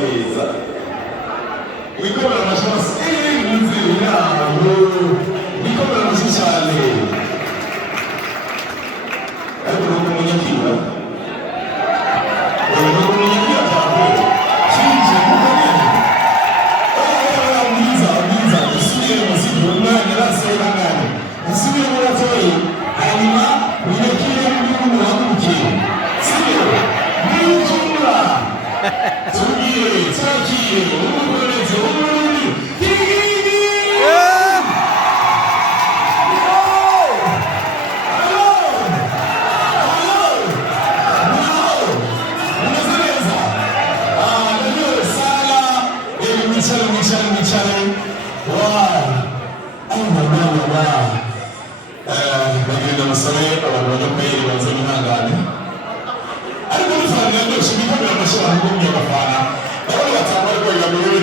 neza wikomera amashyi inzira wikomera amashyi cyane ariko nuko umunyakiba nuko umunyakiba cyane kinje mwiza usubire muziki umwanya rasera ngane usubire mu ratoyi hanyuma unyakire mu gihugu wahagurukiye sibyo niwutumura tubwire twakire umukoreze w'umurundi kigigi Michelle. Wow. Bagenda basore abantu bajya kweri baza n'ihangane ariko nifanga ndose bikomera amashara ngomye bafana abari batanga ariko yamuri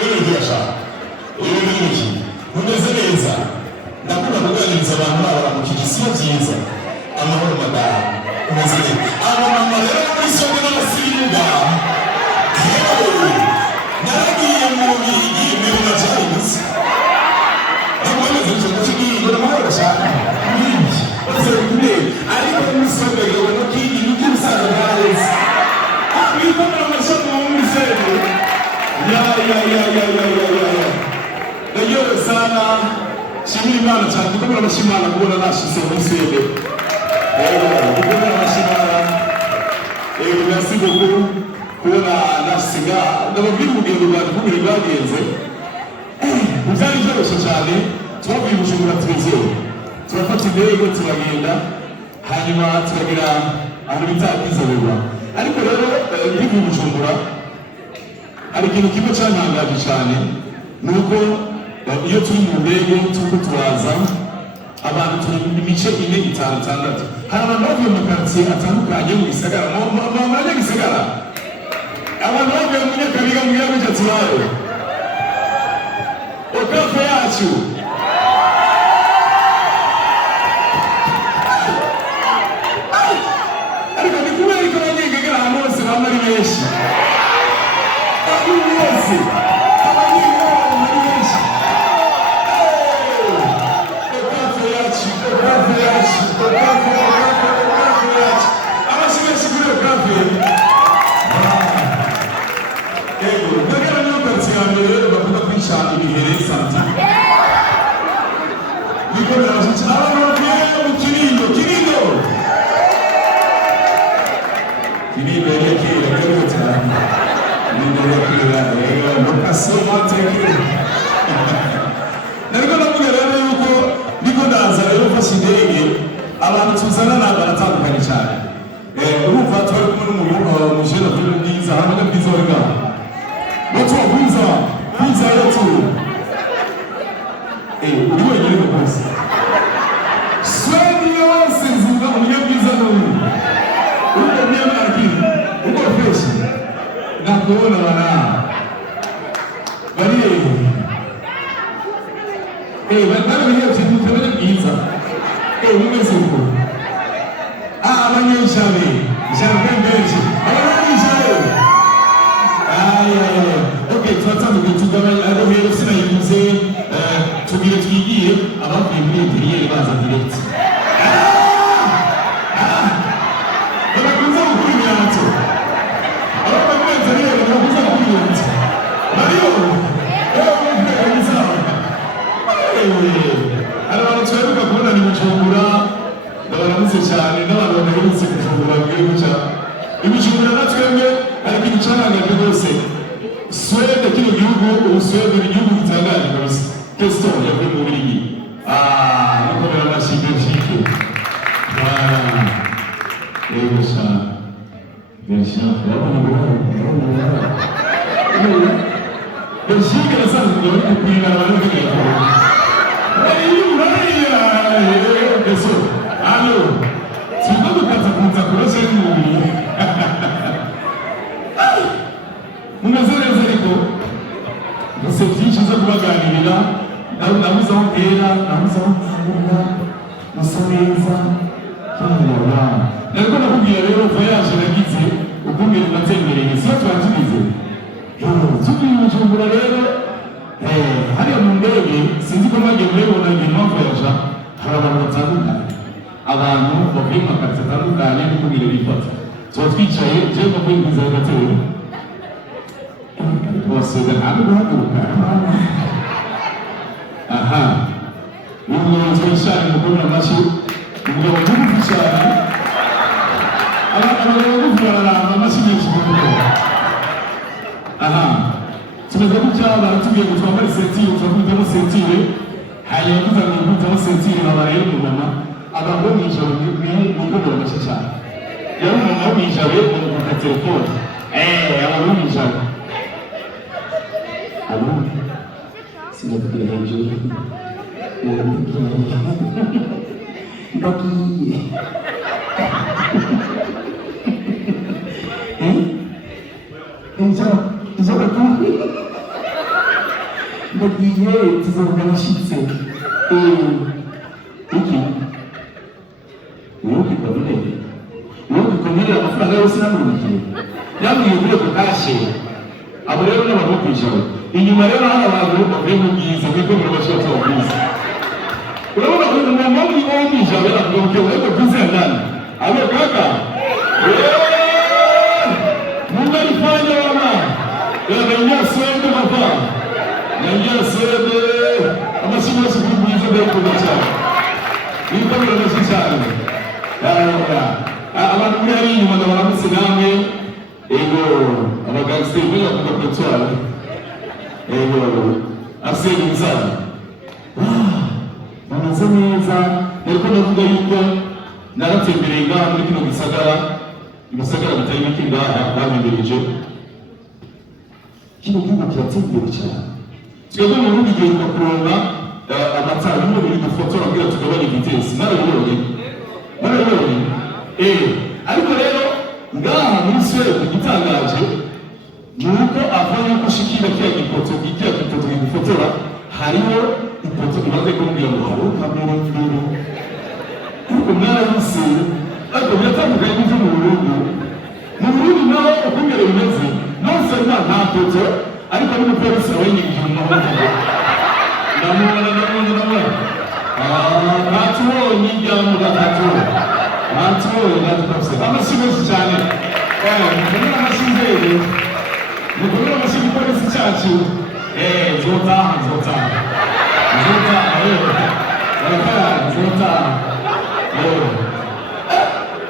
n'ibirasha ibintu mumeze neza ndakunda kuganiriza abantu babara mu kigisiyo byiza amahoro madara umeze neza abamama rero muri soko n'abasiringa naragiye mu bigi mbere na cyahise naboneze cyo kigiye n'amahoro cyane ariko n'isabego no kindi n'ubusaza bwaheze bikomera amashami mu misego ya Ndagiye sana shimira Imana cyane bikomera amashimana kubona nashize mu misego bikomera amashimana merci beaucoup kubona nasiga ndababwira urugendo rwa rw'ubiri rwagenze byari byoroshye cyane twavuye Bujumbura twizeye turafata indege turagenda hanyuma turagira ahantu bita kwizerwa ariko rero ngiye Bujumbura hari ikintu kimwe cyantangaje cyane nuko iyo turi mu ndege tuko turaza abantu turi mu mice ine itandatu hari abantu bavuye mu quartier atandukanye mu gisagara mu gisagara abantu bavuye mu Nyakabiga mu Nyabija turayo okafe yacu Yes. Abantu tuzana baratandukanye cyane urumva twari kumwe n'umuntu mujera vile bwiza hano bwiza wenga watu bwiza yetu uri wenyine rwose swedi yose nzinga umunye bwiza n'uyu uko myama akiri uko fresh nakubona bana bari bari bari kintu cyane bwiza umeze uko abanyeshuri Jean-Benji abanyeshuri okay twatangiye tugabanya ado rero sinayivuze tugire twigiye abavuye muri interieur baza direct barakuza kuri yanto abavuye interieur barakuza kuri yanto Mario abantu twaruka kubona ni Bujumbura ndabaramuze cyane n'abantu baherutse Bujumbura bw'ejo Bujumbura natwebwe ariko igicanagaje rwose Swede kino gihugu Swede ni igihugu gitangaje rwose Keston yavuye mu Bubiligi nakomera amashyi Belgique yego cyane Belgique Belgique nasanzwe bari kukwira abantu b'igihano Eso, allo, siamo kutakunza kurose n'umubiri. Umeze ariko gusa byinshi zo kubaganirira nabuze aho ntera nabuze aho nzabona musa neza cyangwa nariko nakubwira rero voyage nagize ubwumvire natembereye siyo twagize tugiye mu Bujumbura rero hariya mu ndege sinzi ko mwagiye mubibona igihe impamvu yaja hari abantu batandukanye abantu bavuye mu makazi atandukanye n'uko bire bifata tuba twicaye jewe bavuye mu nzira gatero bose ntabwo guhaguruka aha umuyobozi w'ishari mukuru amashyi umugabo mugufi cyane abagabo bagufi bararamba amashyi menshi mu mugabo aha tumeze gutya baratubwiye ngo twambare sentire turakubitamo sentire hanyuma tuzamenya kubitamo sentire baba rero umumama abantu bo mw'ijoro mwikundira amashyi cyane yari umumama wo mw'ijoro umukunda telefone abantu bo mw'ijoro alo sinabwira hejuru ndagiye inzoga kumwe ndagiye tuzovuga nashyitse iki wowe ukikomere amafaranga yose namurikiye yambwiye kuri ako kashe abo rero n'abantu bo kwijoro inyuma rero hari abantu bavuye mu bwiza bikomera abashaka ubwiza urabona ko umuntu wo mwijoro avuga ngo ariko bwiza ndani abo kaka mungu alifanya wana naingia swede hapa naingia swede amashimo yose kuri bwiza ndio kubacha bikomera abashaka abantu muri ari inyuma ndabaramutse namwe ego abagangster byo bakora ego asenge mzana bameze neza ariko navuga yuko naratembereye ngaha muri kino gisagara bitari bike ngaha bamembereje kino gihugu kiratembera cyane twebwe mu rundi gihe tukakuronga amatara n'umubiri dufotora kugira tugabanye vitesi narabibonye ariko rero ngaha muri Suède igitangaje ni uko avanye ko ushikira kiriya gipoto gifotora hariho ipoto imaze kumbwira ngo hariho kamera mfiri ariko mwarahise ariko biratandukanye n'ibyo mu Burundi naho ukungere bimeze nose nta poto ariko n'umupolisi awenyigije mu mahoro ndamubona natubonye ijyamo natubonye natukabise amashyi menshi cyane mukomere amashyi nzere mukomere amashyi igipolisi cyacu nzotaha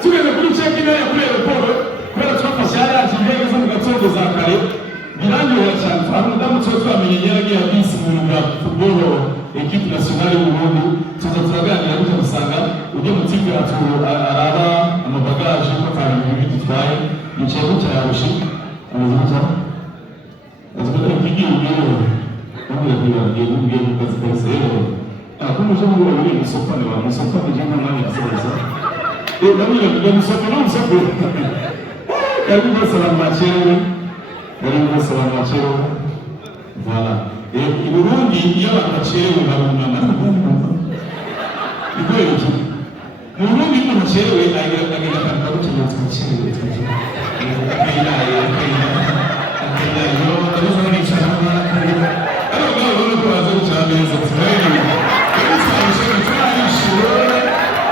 tugeze kuri check-in ya kuri aeroport kubera twafashe hariya indege zo mu gatondo za kare birangirira cyane hari umudamu tuba twamenye yaragiye abisi mu bintu bya football equipe nationale y'u Burundi tuza turaganira gutya gusanga ujye mu tipe araba amabagaje ko atari ibintu bitwaye yicaye gutya yarushe ameze gutya azikora ikigiye ubwiro bamubwira kwibabwiye ubwiye mu kazi kahise rero akomeje muri babiri musopane cyangwa mwanya gisoza ndamubwira ngo musopane karibu bose abantu bacerewe voilà i Burundi iyo abantu bacerewe barunama bigoye iki mu Burundi iyo umuntu acerewe agenda akantu gutya twacerewe akayira ndabuze nicara akayira ariko ngaho urabona ko baza gucara neza tunarerewe twarishe turayishura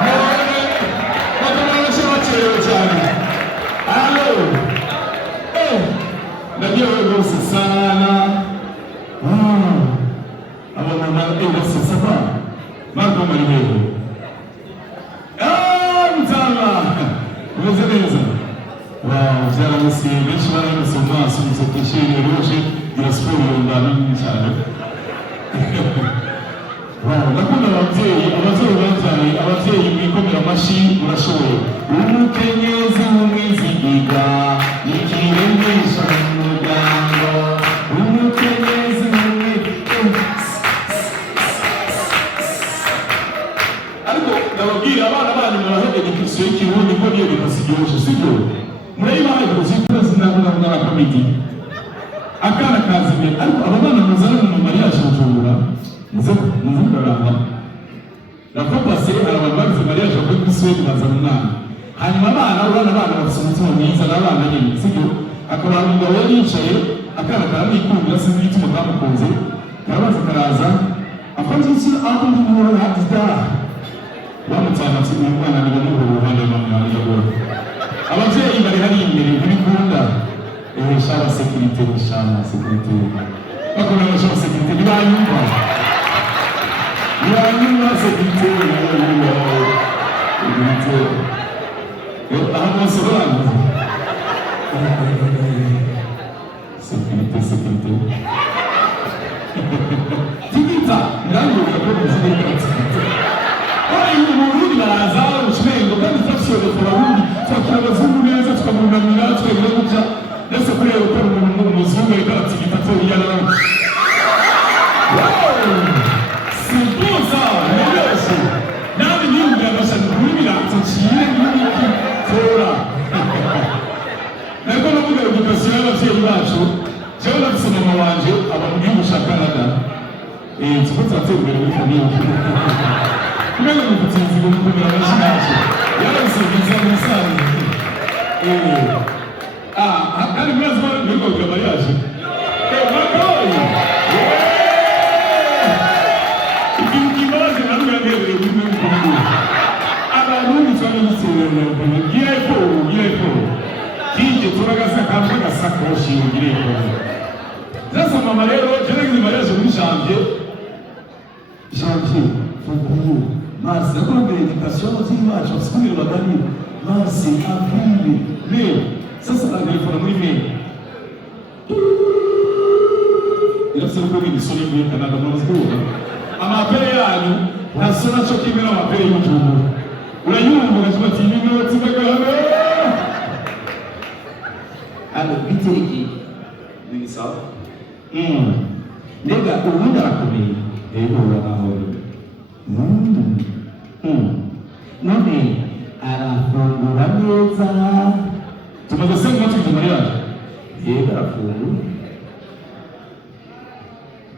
none bakabona se bacerewe cyane nabyo rwose sana abamama bose saba marko maribero mtama umeze neza byaramusi benshi baramusi mu maso musokishije ruje gira siporo ndani cyane nakunda ababyeyi babyaye ababyeyi mwikomera amashyi murashoboye umukenyezi w'umwizigiga nikiremesha umuryango umukenyezi ariko ndababwira abana banyu murahegera ikristo y'ikirundi ko niyo bintu siryoshe sibyo murayibahaye kuzitira sinabona komiti akana kazimye ariko aba bana muzana mu mariage bujura muzikaramba nako pase arababaze mariage kuri Suède bazana umwana hanyuma abana bafite umutima mwiza n'abana nyine sibyo akaba umugabo yari yicaye akana karamwikundira sinzi igituma kamukunze karabaza karaza akoze iki aho ndi mu hadida bamutana ati uyu mwana ni muri ubu ruhande rw'amwana y'abagore abavyeyi bari hari imbere ntibikunda shaba sekirite bakora abashaba sekirite ntibanyumva sekirite aha bose baranguze sekirite tigita ndanguka ko bizireka tigita uburundi baraza ubushmengo kandi twashoboye kubarundi twakira abazungu neza tukamwunamira tukagira gutya ndetse kureba uko umuzungu ariko aratigita toriyana simpuza nibese nawe niyumvira amashani kuri biranzo nciye n'ibiki tora nariko navuga edukasiyo y'abavyeyi bacu jewe nafise mama wanje aba mu gihugu ca Canada tuko turatera imbere muri famiye kumenya umuputsinzi gukomera amashyi nacu yarabisubiza mu musanze kandi murazi ko niko kugira mariage murakoye ikintu kibabaje namwe yabereye kuri mwe mukuru abarundi twari duserera gireko kije turagaza akantu k'agasakoshi gireko sasa mama rero gerageza mariage muri janvier Foucault, mas agora a meditação não tem mais, só se come lá dali, mas a vida, meu, sasa lá ele fala muito bem. Ele se lembrou de sonho que ele nada mais do outro. A matéria ali, na zona só que me não matéria YouTube. O YouTube, mas o time não te vai ganhar. Ada bitiki, misal. Nega o mundo era comigo. None arafungura neza tumaze senga matu mariage yego arafungura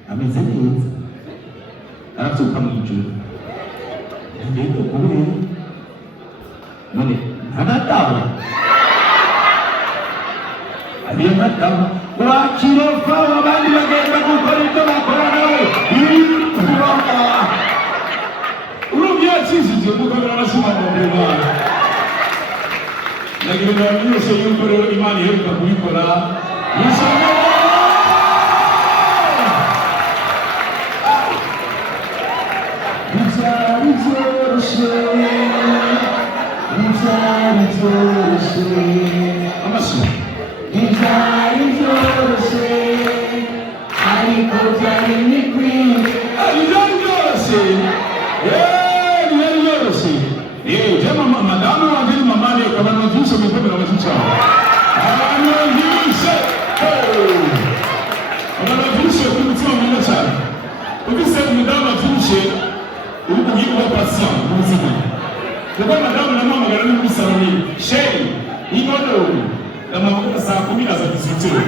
ameze neza aratuka mu ijuru yego kubera none ntanatawe ariyo natawe wakirofa abandi bagenda gukora ibyo bakora nawe urumbyakishije mukomera amashyi mabomba nagira ngo bamenyeshe yuko rero imana iheruka kubikora bishoboka byari byoroshye amashyi byari byoroshye ariko byari bikwiye byari byoroshye madamu wanjye ni mama reka abantu byinshi bikomera amashyi cyane abantu byinshi kuri mutima mwiza cyane ubise umudamu byinshi uri kugira patient mu buzima kuko madamu namuhamagara ni muri saloni sheri inono ndamavuga saa 10 aza kizitiro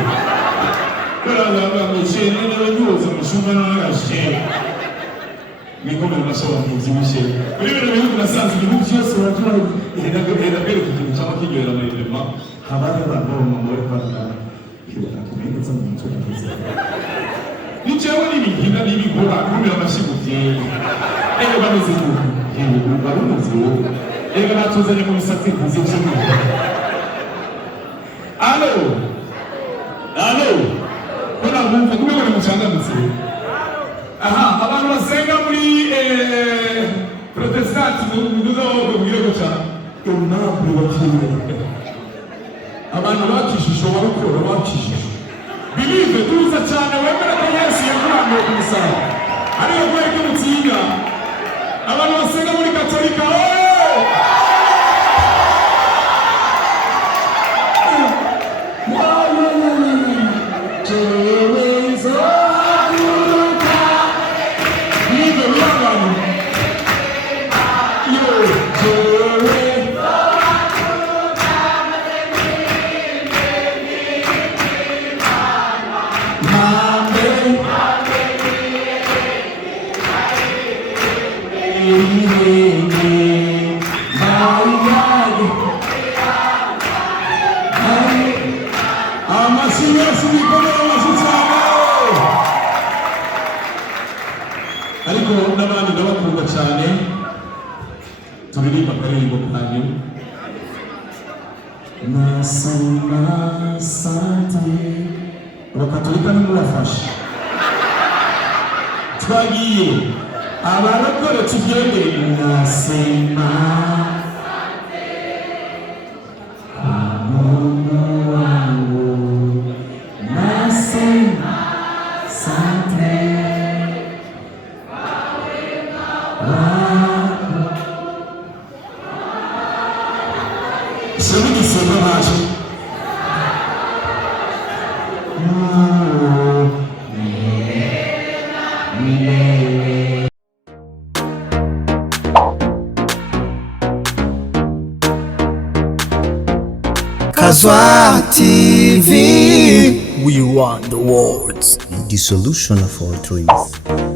kuraza ngo sheri rero nyuza mushumba na sheri nikomera amashyi mubyibushye kuri bino bihugu nasanze ibihugu byose baragira ihenda mbere kugira cyangwa kiryohera amayirema habari abantu mu muri Rwanda kumeneza mu muco mwiza nicewe n'ibigina n'ibigora kumira amashyi mubyeyi ego bameze nk'uko yego baruzi wowe ego natuzanye mu bisate kuzi cy'umwe alo kuna mwumva kumwe muri mucangandutse abantu basenga muri protestanti muduza wowe mwirego cyane unabwe bakiriye abantu bakishije barukora bakishije believe tuza cyane wemera ko Yesu yakurangiye ku musaraba ariyo kweri k'umutsinga abantu basenga muri katolika Amasinya sini kono ariko n'abandi ndabakunda cyane turirimba akaririmbo kanyu nasoma sante abakatolika nimubafashe twagiye abarokore tubyemere nasema amuntu wangu nasema sante Semi gisema macho Kazwa TV. We want the words. The solution of all dreams.